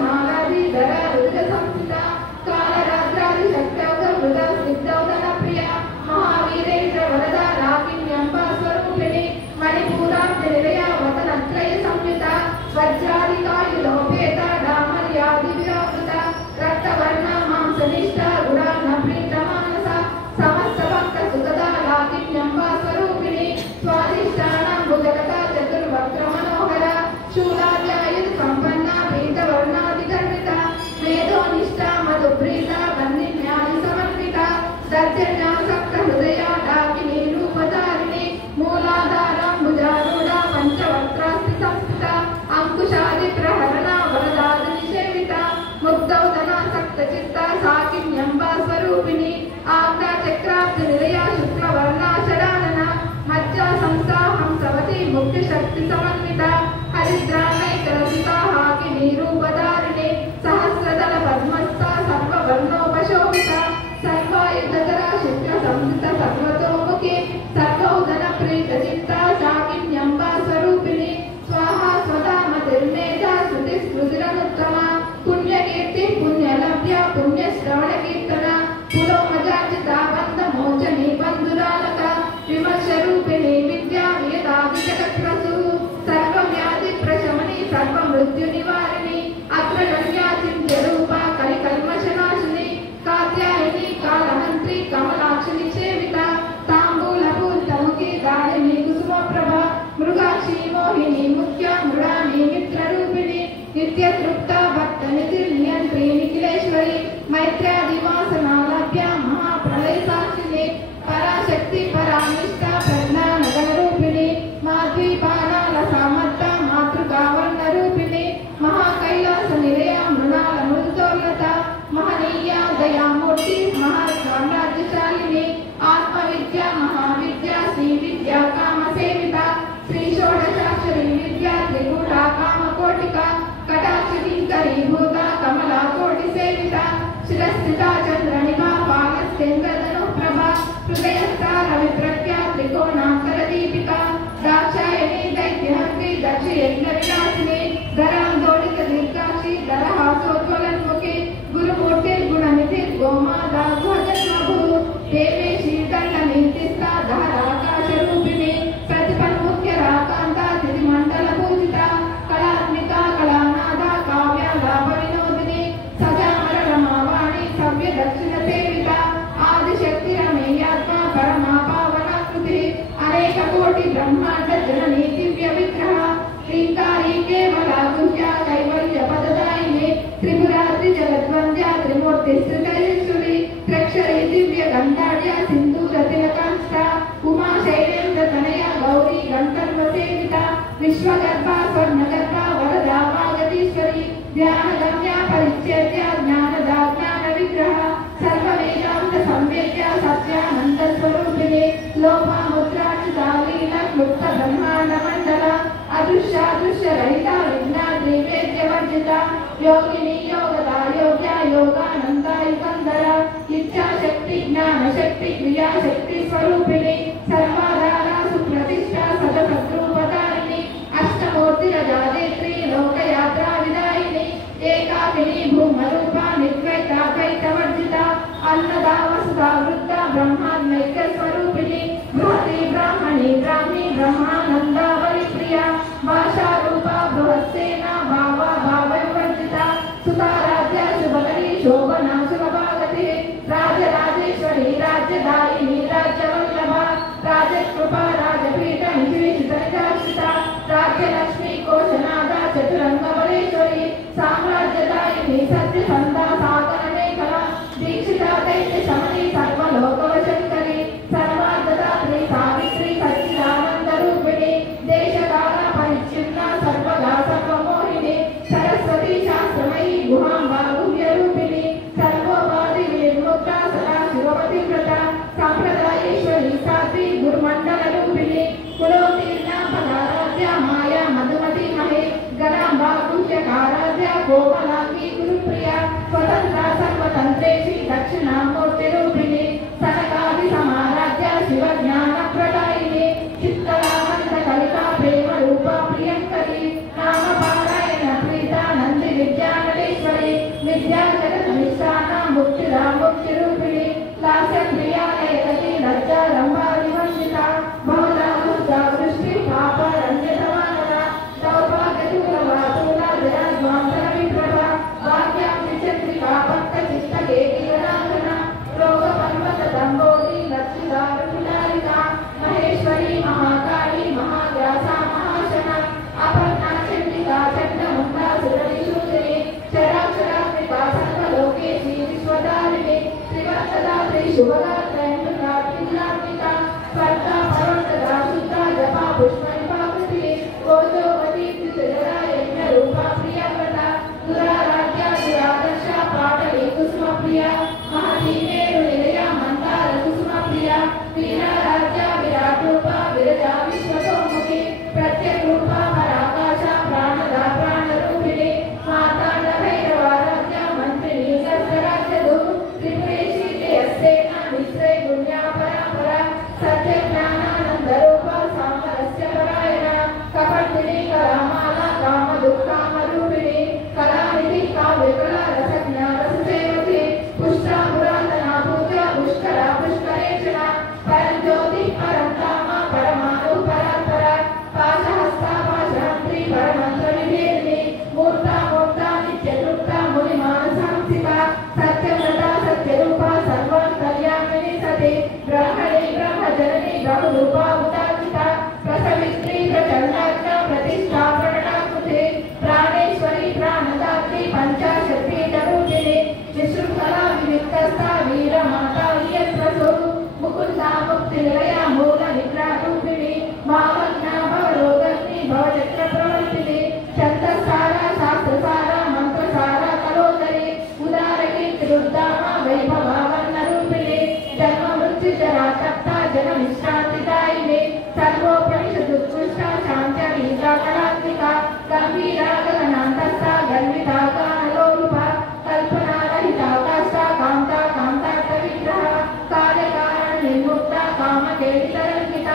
మాలాది ధర రుద్ర సంస్థ కాలరాత్రాది శక్తౌగ మృద సిద్ధౌదన ప్రియ మహావీరేంద్ర వరద రాకిన్యంబ స్వరూపిణి మణిపూరాబ్జ నిలయ వదనత్రయ సంయుత వజ్రాధికాయులోపేత డామర్యాది విరావృత రక్తవర్ణ మాంసనిష్ట గుణాన ప్రీత మానస సమస్త భక్త సుగత రాకిన్యంబ స్వరూపిణి స్వాదిష్టానం భుజగత చతుర్వక్ర మనోహర శూలాధ్యాయుధ సంపన్న పీఠ వర్ణాధిగర్భిత మేధోనిష్ట మధుప్రీత వన్నిన్యాది సమన్విత దర్శన్యాసక్త హృదయ డాకిని రూపధారిణి మూలాధారం భుజారూఢ పంచవక్రాస్తి సంస్థిత అంకుశాది ప్రహరణ వరదాది నిషేవిత ముగ్ధౌదనాసక్త చిత్త సాకిన్యంబ స్వరూపిణి ఆజ్ఞా చక్రాబ్జ నిలయ శుక్లవర్ణ షడానన మజ్జా సంస్థా హంసవతి ముఖ్య శక్తి సమన్విత హరిద్రానైకరసిత హాకిని రూపధారిణి సహస్రదళ పద్మస్థ సర్వవర్ణోపశోభిత సర్వాయుధర శుక్ల సంస్థిత సర్వతోముఖి సర్వౌదన ప్రీత చిత్త సాకిన్యంబ స్వరూపిణి స్వాహా స్వధామ తిర్మేధ శృతి స్మృతిరనుత్తమ పుణ్యకీర్తి పుణ్యలభ్య పుణ్యశ్రవణ కీర్తన పురోమజార్జిత బంధ మోచని బంధురాలక విమర్శ రూపిణి విద్యా వియదాది జగత్రసు సర్వవ్యాధి ప్రశమని సర్వ మృత్యు నివారిణి అగ్రగణ్యా చింత్య రూప కలి కల్మషనాశిని కాత్యాయని కాలమంత్రి కమలాక్షి సేవిత తాంబూల పూర్తముఖి దాడిని కుసుమ ప్రభ మృగాక్షి మోహిని ముఖ్య మృడాని మిత్ర రూపిణి నిత్య తృప్త భక్త నిధి నియంత్రి నిఖిలేశ్వరి మైత్ర్యాదివాసనాలభ్య మహాప్రళయ సాక్షిని పరాశక్తి పరానిష్ట ప్రజ్ఞానగణ రూపిణి మాధ్వీపానాల సమర్థ మాతృకావర్ణ రూపిణి మహాకైలాస నిలయ మృణాల మృదుతోర్లత మహనీయ దయామూర్తి మహాసామ్రాజ్యశాలిని ఆత్మవిద్య మహావిద్య శ్రీ విద్య కామ సేవిత శ్రీ షోడశాక్షరి విద్య త్రికూట కామకోటిక కటాక్షింకరీ భూత కమలా కోటి సేవిత శిరస్థిత చంద్రనిభా పాలస్యంగదను ప్రభ హృదయస్థ రవి ప్రఖ్యా త్రికోణాంకర దీపిక దాక్షాయణి దైత్యహంత్రి దక్ష యజ్ఞ విలాసిని ధరాందోళిత దీర్ఘాక్షి ధరహాసోజ్వలన్ముఖి గురుమూర్తి గుణనిధి గోమాదా భజన్మభూ దేవే శీతండ నిర్దిష్ట ధారాకాశ రూపిణి ప్రతిపన్ముఖ్య రాకాంత తిథి మండల పూజిత కళాత్మిక కళానాథ కావ్య లాభ వినోదిని సజామర రమావాణి సవ్య దక్షిణ సేవిత ఆదిశక్తి రమేయాత్మ పరమా పావనాకృతి అనేక కోటి బ్రహ్మాండ జననీ దివ్య విగ్రహ శ్రీకారి కేవల గుహ్య కైవల్య పదదాయిని త్రిపురాత్రి జగద్వంద్య త్రిమూర్తి శ్రీకరేశ్వరి త్రక్షరి దివ్య గంధాఢ్య సింధూర తిలకాంక్ష ఉమా శైలేంద్ర తనయ గౌరీ గంధర్వ సేవిత విశ్వగర్భ స్వర్ణగర్భ వరదా వాగతీశ్వరి ధ్యానగమ్య పరిచ్ఛేద్య జ్ఞానద జ్ఞాన విగ్రహ సర్వ వేదాంత సంవేద్య సత్యానంద స్వరూపిణి లోపాముద్రాక్షిత లీల క్లుప్త బ్రహ్మాండ మండల అదృశ్య రహిత విజ్ఞాద్రి వేద్య వర్జిత యోగిని యోగద యోగ్య యోగానంద యుగంధర ఇచ్ఛాశక్తి జ్ఞానశక్తి క్రియాశక్తి స్వరూపిణి సర్వాధార సుప్రతిష్ట సదసద్రూపధారిణి అష్టమూర్తి రజాదేత్రి లోకయాత్రా విదాయిని ఏకాకిని భూమరూప నిర్ద్వైత ద్వైత వర్జిత అన్నదా వసుధా వృద్ధ బ్రహ్మాత్మైక్య స్వరూపిణి బృహతి బ్రాహ్మణి బ్రాహ్మి బ్రహ్మానంద బలిప్రియ భాషా రూప బృహత్సేన భావ భావ వివర్జిత సుతారాధ్య శుభకరి శోభన సులభాగతి రాజరాజేశ్వరి రాజ్యదాయిని రాజ్యవల్లభ రాజకృప రాజపీఠ నిజవిషిత రాజ్యలక్ష్మి కోశనాథ చతురంగ బలేశ్వరి సామ్రాజ్యదాయిని సత్య సందా సాగర మేఖల దీక్షిత దైత్య శమని సర్వలోకవశంకరి సర్వార్ధదాత్రి సావిత్రి సచ్చిదానంద రూపిణి దేశకాల పరిచ్ఛిన్న సర్వదా సర్వమోహిని సరస్వతి శాస్త్రమయీ గుహాంబా గుహ్య రూపిణి సర్వోపాధి నిర్ముక్త సదా శివపతి వ్రత సంప్రదాయేశ్వరి సాత్వి గురుమండల రూపిణి కులోతీర్ణ పదారాధ్య మాయా మధుమతి మహే గణాంబా గుహ్యకారాధ్య కోమలాంగి గురుప్రియ స్వతంత్ర సర్వతంత్రేషి దక్షిణామూర్తి రూపిణి సనకాది సమారాధ్య శివ జ్ఞాన ప్రదాయిని చిత్తలానంద కలికా ప్రేమ రూప ప్రియంకరి నామ పారాయణ ప్రీత నంది విద్యానలేశ్వరి విద్యాజగన్మిశ్రాణ ముక్తిరా ముక్తిరూపిణి లాస్యప్రియాలయకటి లజ్జారంభావివందిత బహుళాభూతా వృష్టి పాపరణ్యతమానన దౌర్భాగ్యదూరవాతుల జయాద్వాంతర విప్రభ వాక్యాం చంద్రికా భక్త చిత్తకేకిరణాంగన రోగ పర్వత దంబోధి లక్షిదారుణారిక మహేశ్వరి మహాకాళి మహావ్యాస మహాశన అపర్ణా చండికా చండముండా సురవిశూదిని చరాచరాత్మికా సర్వలోకేశి విశ్వదారిణి త్రివర్షదాత్రి శుభగాత్రైర్ముద్రాత్మిక స్వర్గా పర్వతదా శుద్ధా జపా పుష్పనిపాకృతి గోజోవతి త్రిజరాయజ్ఞ రూపా ప్రియవ్రత దురారాధ్యా దురాదర్శ పాటలి కుసుమ ప్రియ మహతీ మేరు నిలయ మందార కుసుమ ప్రియ వీరారాధ్య విరాట్ రూప విరజా విశ్వతోముఖి ప్రత్యేక రూప పరాకాశ ప్రాణద ప్రాణరూపిణి మాతాండ భైరవారాధ్య మంత్రిని సస్యరాజ్యదు త్రిపురేశి జయసేన మిశ్రే గుణ్యా పరాపర సత్య జ్ఞానానంద రూప సామరస్య పరాయణ కపర్దిని కళామాల కామ దుఃఖామ రూపిణి కళానిధి కావ్యకళ రసజ్ఞ రససేవతి పుష్ట పురాతన పూజ పుష్కర పుష్కరేక్షణ పరంజ్యోతి పరంధామ పరమాణు పరాత్పర పాశహస్త పాశహంత్రి పరమంత్ర విభేదిని మూర్త మూర్త నిత్యతృప్త ముని మానసాంసిక సత్యవ్రత సత్యరూప సర్వాంతర్యామిని సతి బ్రహ్మణి బ్రహ్మజనని బ్రహ్మరూప ఉదాచిత ప్రసవిత్రి ప్రచండాజ్ఞ ప్రతిష్టా ప్రణాకృతి ప్రాణేశ్వరి ప్రాణదాత్రి పంచాశత్పీఠరూపిణి విశృంఖలా వివిక్తస్థ వీరమాతా వియత్రసు ముకుందా ముక్తి నిలయ మూల నిద్రారూపిణి భావజ్ఞ భవరోగగ్ని భవచక్ర ప్రవర్తిని ఛందసార శాస్త్రసార మంత్రసార కలోదరి ఉదార కీర్తిరుద్దామ వైభవావర్ణ రూపిణి జన్మ మృత్యు జరా తప్త జన విశ్రాంతిదాయిని సర్వోపనిషదుత్కృష్ట శాంత్యగీతా కళాత్మిక గంభీరా గగనాంతస్థ గర్వితా గానలోలుప కల్పనారహితాకాశ కాంతా కాంతార్థ విగ్రహ కార్యకారణ నిర్ముక్త కామకేళితరంకిత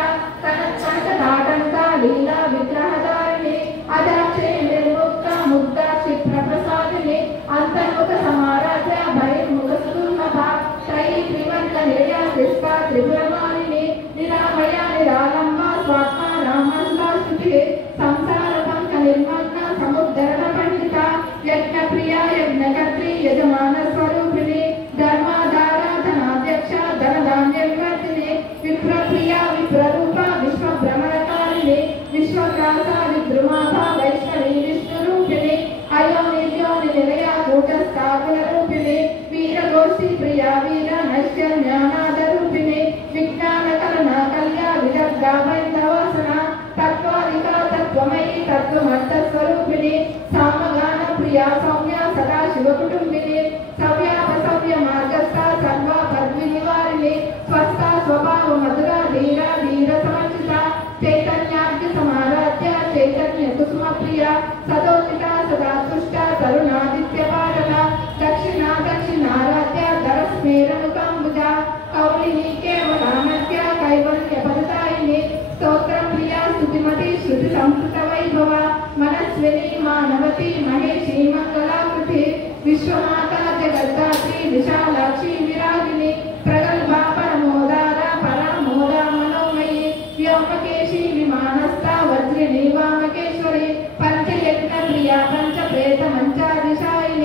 కనకదాటంక లీలా విగ్రహధారిణి అదాక్షే నిర్ముక్త ముగ్ధ క్షిప్ర ప్రసాదిని అంతర్ముఖ సమారాధ్య బహిర్ముఖ సుదుర్లభ త్రయీ త్రివర్ణ నిలయ శిష్ట త్రిపురమాలిని నిరామయ నిరాలంబ స్వాత్మ రామస్వాస్తుతి సంసార పంక నిర్మగ్న సముద్ధరణ పండిత యజ్ఞ ప్రియ యజ్ఞకర్త్రి యజమాన స్వరూపిణి ధర్మాధారాధనాధ్యక్ష ధనధాన్య వివర్తిని విప్రప్రియ విప్రరూప విశ్వభ్రమణకారిణి విశ్వగ్రాస విద్రుమాభ వైష్ణవి విష్ణురూపిణి అయోనిర్యోని నిలయ కూటస్థాకుల రూపిణి వీరగోష్ఠి ప్రియ వీర నశ్య జ్ఞానాదరూపిణి విజ్ఞాన కలన కల్య విదగ్ధ వైందవాసన తత్వాధిక తత్వమయి తత్వమర్థ స్వరూపిణి సామగాన ప్రియ సౌమ్య సదా శివ కుటుంబిని సవ్యాపసవ్య మార్గస్థ సర్వ పద్మి నివారిణి స్వస్థ స్వభావ మధుర ధీర ధీర సమర్చిత చైతన్యాగ్ని సమారాధ్య చైతన్య కుసుమ ప్రియ సదోచిత సదా తుష్ట తరుణాదిత్య పాటల దక్షిణ దక్షిణారాధ్య ధరస్మేరముకాంబుజ కౌలిని కేవలానత్య కైవల్య పదతాయిని స్తోత్ర ప్రియ స్తుతిమతి శృతి సంస్కృత వైభవ మనస్విని మానవతి మహేషి మంగళాకృతి విశ్వమాత జగద్ధాత్రి విశాలాక్షి విరాగిని ప్రగల్భా పరమోదార పరమోద మనోమయి వ్యోమకేశి విమానస్థ వజ్రిని వామకేశ్వరి పంచయజ్ఞ ప్రియ పంచ ప్రేత మంచాదిశాయిని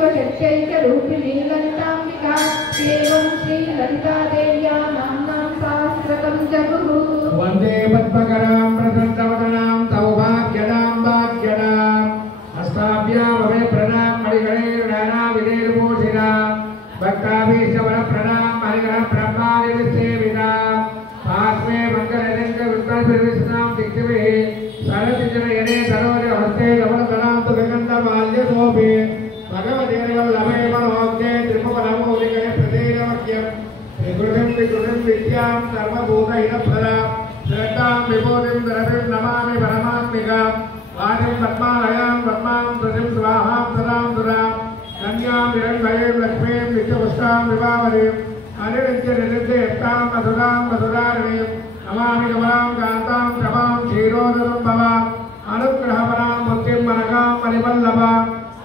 शिवशक्त्यैकरूपिणी ललिताम्बिका एवं श्रीललिता देव्या नाम्नां सहस्रकं जगुः। वन्दे पद्मकरां प्रसन्नवदनां सौभाग्यदां भाग्यदां हस्ताभ्यां भवेप्रदां मणिगणैर्नानाविधैर्भूषितां भक्ताभीष्टवरप्रदां मणिगणब्रह्मादिविसेवितां पार्श्वे मङ्गलरङ्गविद्वद्भिर्विष्णां दिग्दिभिः सरसिजनयने सरोजहस्ते धवलधरां तु विगन्धमाल्यशोभे भगवतीर्वल्लभे मनोज्ञे त्रिपुवनमौलिकने प्रतीरमख्यम् विकृतिं विद्यां सर्वभूतहितप्रदां श्रद्धां विभूतिं द्रविं नमामि परमात्मिकां वादिं पद्मालयां पद्मां तुजिं स्वाहां सदां सुरां कन्यां हिरण्मयीं लक्ष्मीं नित्यपुष्टां विभावरीं अनिरुद्धनिरुद्धेष्टां मधुरां मधुरारिणीं नमामि कमलां कान्तां क्षमां क्षीरोदरुम्भवाम् अनुग्रहपरां बुद्धिं मनकां मणिवल्लभां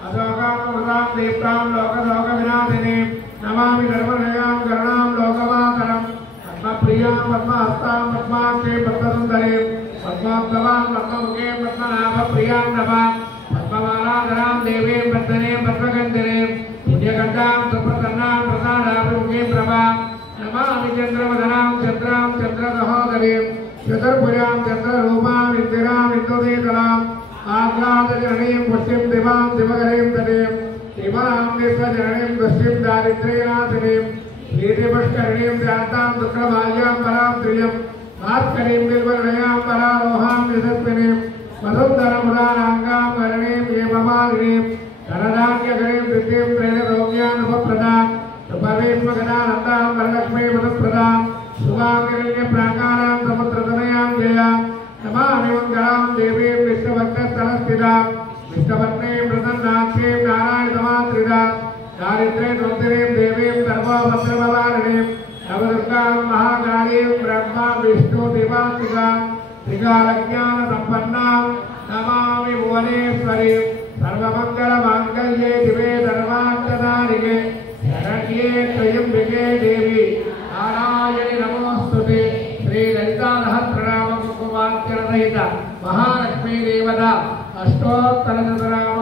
अशोकां मृतां दीप्तां लोकलोकविनाशिनीं नमामि धर्मनयां गरुणां लोकमातरं पद्मप्रियां पद्महस्तां पद्माक्षीं पद्मसुन्दरीं पद्मोत्तमां पद्ममुखीं पद्मनाभप्रियां नमां पद्ममालाधरां देवीं पद्मनीं पद्मगन्धिनीं पुण्यकण्ठां सुप्रसन्नां प्रसादाभिमुखीं प्रभां नमामि चन्द्रवदनां चन्द्रां चन्द्रसहोदरीं चतुर्भुजां चन्द्ररूपां इन्दिरां इन्दुदीतलां आह्लादजननीं पुष्टिं दिवां दिवकरीं तटीं शिवां निस्वजननीं दुष्टिं दारिद्र्यनाशिनीं प्रीतिपुष्करिणीं ध्यातां दुःखमाल्यां परां त्रियं भास्करीं बिल्वनयां परारोहां यशस्विनीं वसुन्धरमुदाराङ्गां वरणीं हेममालिनीं धनधान्यकरीं सिद्धिं त्रैलोक्यानुभप्रदां सुभवेश्वगदानन्दां वरलक्ष्मीं वरप्रदां शुभां हिरण्यप्राकारां समुद्रतनयां जयां नमामि मङ्गलां देवीं विष्णुभक्तस्थलस्थितां विष्णुपत्नीं प्रसन्नाक्षीं नारायणसमाश्रितां दारिद्र्ये सुन्दरीं देवीं सर्वभद्रभवारिणीं नवदुर्गां महाकालीं ब्रह्मा विष्णुदेवात्मिकां त्रिकालज्ञानसम्पन्नां नमामि भुवनेश्वरीं सर्वमङ्गलमाङ्गल्ये शिवे सर्वार्थसाधिके शरण्ये त्र्यम्बिके देवी नारायणि नमोऽस्तुते। श्रीललितासहस्रनामकुसुमार्चनसहित महालक्ष्मी देवता अष्टोत्तरशतनाम